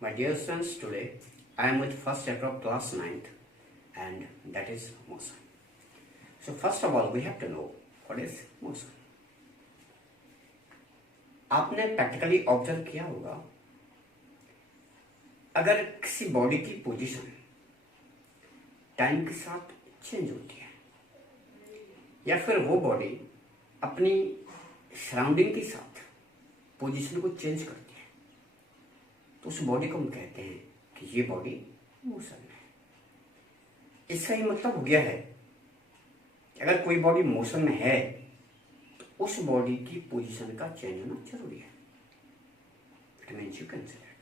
My dear students, today I am with first chapter of class 9th and that is motion. So first of all we have to know what is motion. आपने practically observe किया होगा अगर किसी body की position time के साथ change होती है या फिर वो बॉडी अपनी सराउंडिंग के साथ पोजीशन को चेंज करती है तो उस बॉडी को हम कहते हैं कि ये बॉडी मोशन में है। इसका ये मतलब हो गया है कि अगर कोई बॉडी मोशन में है तो उस बॉडी की पोजीशन का चेंज होना जरूरी है। It means you can say that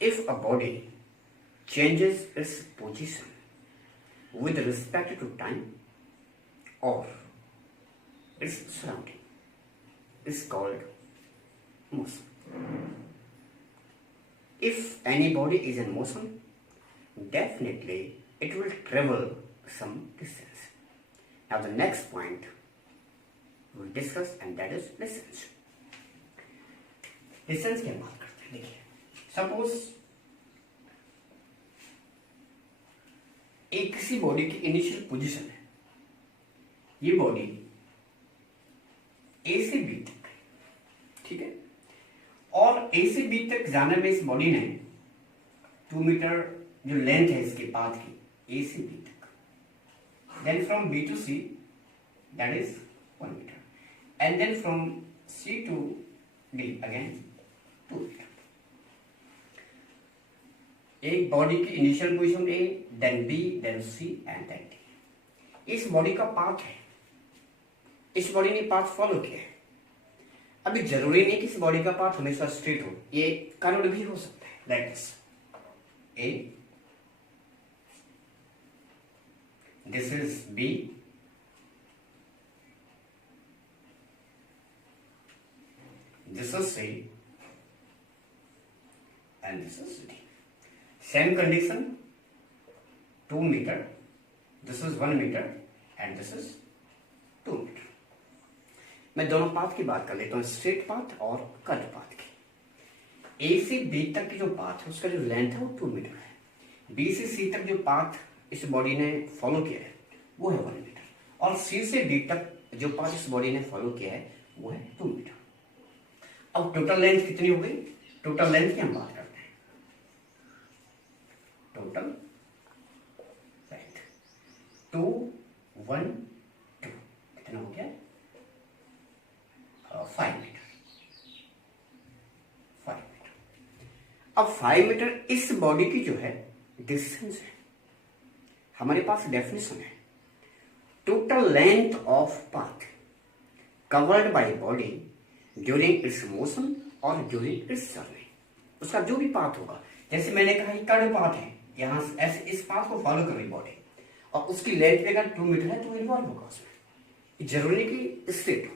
if a body changes its position with respect to time or its surrounding is called motion. If any body is in motion, definitely it will travel some distance. Now the next point we will discuss and that is distance. Distance की बात करते हैं। देखिए suppose एक किसी body की initial position है, ये बॉडी ए से बी तक है, ठीक है, और ए से बी तक जाने में इस बॉडी ने 2 मीटर जो लेंथ है इसके पाथ की ए से बी तक, then from B to C that is 1 meter and then from C to D again 2 meter. एक बॉडी की initial position A, then B, then C and then D. इस body का path है, इस body ने path follow किया है। अभी जरूरी नहीं कि इस बॉडी का पाथ हमेशा स्ट्रेट हो, ये कर्व्ड भी हो सकता है। Like this A, this is B, this is C and this is D. Same condition, 2 meter, this is 1 meter and this is 2 meter. मैं दोनों पाथ की बात कर लेता हूँ, स्ट्रेट पाथ और कर्व पाथ की। ए से बी तक की जो पाथ है उसका जो लेंथ है वो 2 मीटर है। बी से सी तक जो पाथ इस बॉडी ने फॉलो किया है वो है 1 मीटर, और सी से डी तक जो पाथ इस बॉडी ने फॉलो किया है वो है 2 मीटर। अब टोटल लेंथ कितनी हो गई? टोटल लेंथ की हम बात करते हैं। टोटल लेंथ 2 1 2 कितना हो गया? 5 मीटर। 5 मीटर। अब 5 मीटर इस बॉडी की जो है डिस्टेंस है। हमारे पास डेफिनेशन है, total length of path covered by body during its motion और ड्यूरिंग इट्स जर्नी। उसका जो भी पाथ होगा, जैसे मैंने कहा ये कर्व पाथ है, यहां से ऐसे इस पाथ को फॉलो कर रही बॉडी और उसकी लेंथ अगर 2 मीटर है तो इन्वॉल्व होगा उसमें, जरूरी कि स्ट्रेट हो।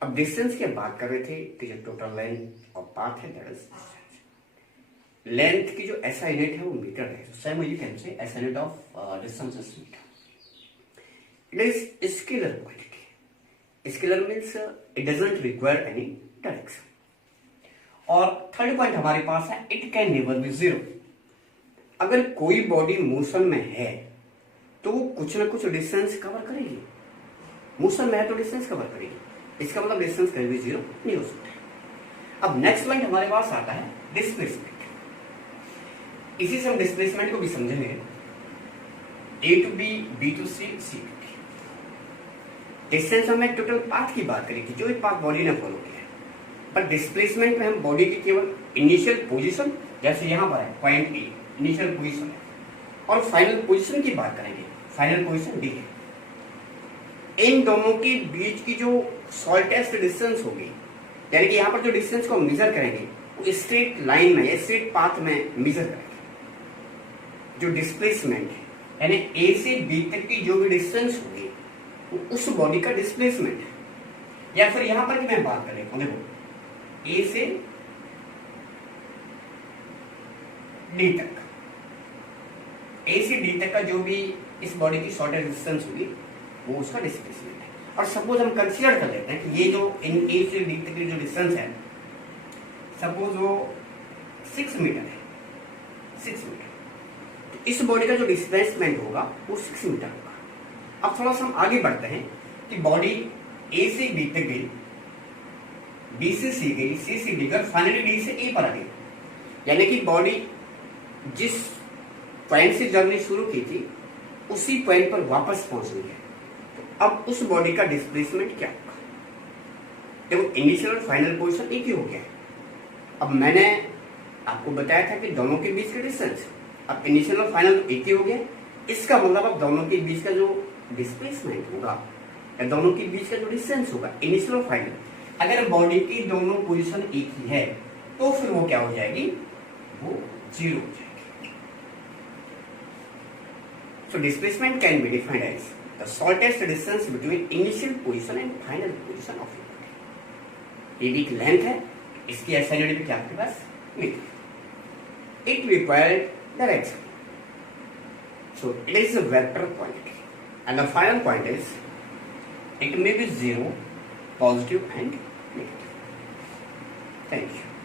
अब डिस्टेंस की बात कर रहे थे कि जो टोटल लेंथ ऑफ पाथ है दैट इज डिस्टेंस। लेंथ की जो एसआई यूनिट है वो मीटर है, same you can say SI unit of distance is meter. It is scalar quantity. Scalar means it doesn't require any direction. और third point हमारे पास है, it can never be zero. अगर कोई body motion में है तो वो कुछ ना कुछ डिस्टेंस कवर करेगी। मोशन में है तो डिस्टेंस कवर करेगी, इसका मतलब डिस्टेंस कभी भी जीरो नहीं हो सकता। अब नेक्स्ट पॉइंट हमारे पास आता है डिस्प्लेसमेंट। इसी से हम डिस्प्लेसमेंट को भी समझेंगे, A to B, B to C, C to D. Distance में टोटल पाथ की बात करेंगे, जो भी पाथ बॉडी ने फॉलो किया है। पर डिस्प्लेसमेंट में हम बॉडी की केवल इनिशियल पोजीशन, जैसे यहां पर है पॉइंट ए इनिशियल पोजीशन है, और फाइनल पोजीशन की बात करेंगे, फाइनल पोजीशन डी है। इन दोनों के बीच की जो शॉर्टेस्ट डिस्टेंस होगी, यानी कि यहां पर जो डिस्टेंस को मेजर करेंगे वो स्ट्रेट लाइन में या स्ट्रेट पाथ में मेजर करेंगे। जो डिस्प्लेसमेंट है यानी ए से बी तक की जो भी डिस्टेंस होगी वो उस बॉडी का डिस्प्लेसमेंट है। या फिर यहां पर की मैं बात करें, देखो ए से डी तक, ए से डी तक का जो भी इस बॉडी की शॉर्टेस्ट डिस्टेंस होगी वो उसका डिस्प्लेसमेंट है। और सपोज हम कंसीडर कर लेते हैं कि ये जो इन ए से डी तक की जो डिस्टेंस है, सपोज वो 6 मीटर है, 6 मीटर। तो इस बॉडी का जो डिस्प्लेसमेंट होगा वो 6 मीटर होगा। अब थोड़ा सा हम आगे बढ़ते हैं कि बॉडी ए से बी तक गई, बी से सी गई, सी से डी गई, फाइनली डी से ए पर आ गई। यानी कि बॉडी जिस पॉइंट से जर्नी शुरू की थी उसी पॉइंट पर वापस पहुंच गई है। तो अब उस बॉडी का डिस्प्लेसमेंट क्या होगा? देखो इनिशियल और फाइनल पोजीशन एक ही हो गया है। अब मैंने आपको बताया था कि दोनों के बीच का डिस्टेंस, अब इनिशियल और फाइनल एक ही हो गया। इसका मतलब अब दोनों के बीच का जो डिस्प्लेसमेंट होगा या दोनों के बीच का जो डिस्टेंस होगा इनिशियल और फाइनल, अगर बॉडी की दोनों पोजीशन एक ही है तो फिर वो क्या हो जाएगी? वो 0 हो जाएगी। So displacement can be defined as the shortest distance between initial position and final position of a body. ये भी एक लेंथ है, इसकी SI यूनिट भी क्या आपके पास metre. It required direction. So it is a vector quantity, and the final point is it may be 0, positive and negative. Thank you.